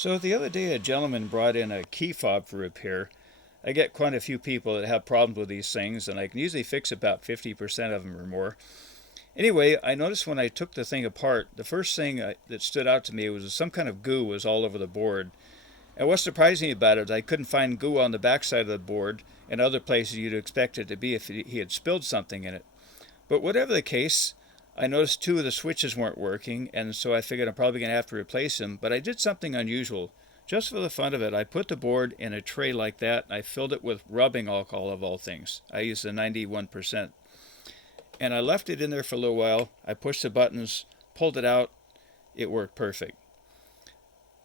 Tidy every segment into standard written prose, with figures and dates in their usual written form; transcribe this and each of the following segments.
So the other day, a gentleman brought in a key fob for repair. I get quite a few people that have problems with these things, and I can usually fix about 50% of them or more. Anyway, I noticed when I took the thing apart, the first thing that stood out to me was some kind of goo was all over the board. And what surprised me about it is I couldn't find goo on the backside of the board and other places you'd expect it to be if he had spilled something in it. But whatever the case, I noticed two of the switches weren't working, and so I figured I'm probably going to have to replace them. But I did something unusual. Just for the fun of it, I put the board in a tray like that, and I filled it with rubbing alcohol of all things. I used the 91%. And I left it in there for a little while. I pushed the buttons, pulled it out. It worked perfect.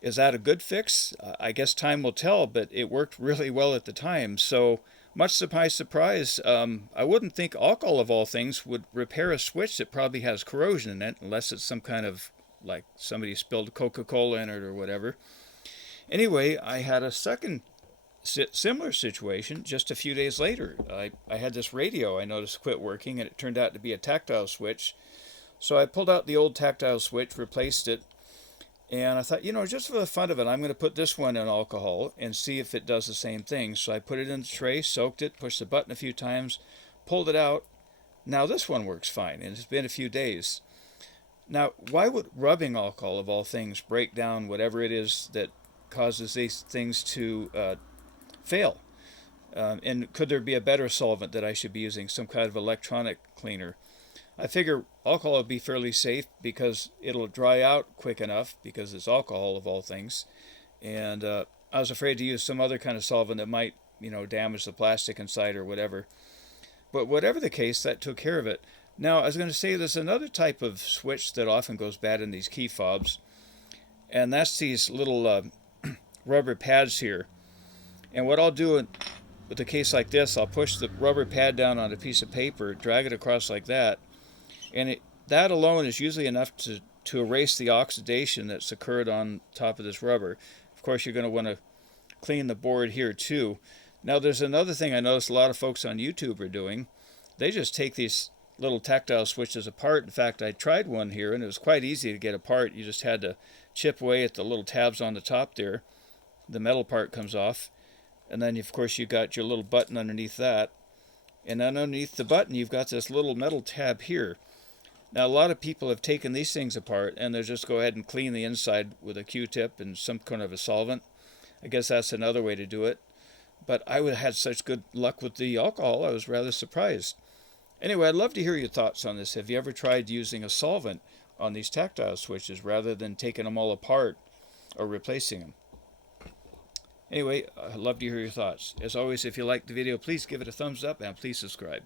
Is that a good fix? I guess time will tell, but it worked really well at the time. So, much surprise, surprise, I wouldn't think alcohol of all things would repair a switch that probably has corrosion in it, unless it's some kind of, like, somebody spilled Coca-Cola in it or whatever. Anyway, I had a second similar situation just a few days later. I had this radio I noticed quit working, and it turned out to be a tactile switch. So I pulled out the old tactile switch, replaced it, and I thought, just for the fun of it, I'm going to put this one in alcohol and see if it does the same thing. So I put it in the tray, soaked it, pushed the button a few times, pulled it out. Now this one works fine, and it's been a few days. Now, why would rubbing alcohol, of all things, break down whatever it is that causes these things to fail? And could there be a better solvent that I should be using, some kind of electronic cleaner? I figure alcohol would be fairly safe because it'll dry out quick enough because it's alcohol of all things. And I was afraid to use some other kind of solvent that might, damage the plastic inside or whatever. But whatever the case, that took care of it. Now, I was going to say there's another type of switch that often goes bad in these key fobs, and that's these little rubber pads here. And what I'll do with a case like this, I'll push the rubber pad down on a piece of paper, drag it across like that, and that alone is usually enough to erase the oxidation that's occurred on top of this rubber. Of course, you're going to want to clean the board here too. Now, there's another thing I noticed a lot of folks on YouTube are doing. They just take these little tactile switches apart. In fact, I tried one here, and it was quite easy to get apart. You just had to chip away at the little tabs on the top there. The metal part comes off. And then, of course, you got your little button underneath that. And then underneath the button, you've got this little metal tab here. Now, a lot of people have taken these things apart, and they'll just go ahead and clean the inside with a Q-tip and some kind of a solvent. I guess that's another way to do it. But I would have had such good luck with the alcohol, I was rather surprised. Anyway, I'd love to hear your thoughts on this. Have you ever tried using a solvent on these tactile switches rather than taking them all apart or replacing them? Anyway, I'd love to hear your thoughts. As always, if you liked the video, please give it a thumbs up and please subscribe.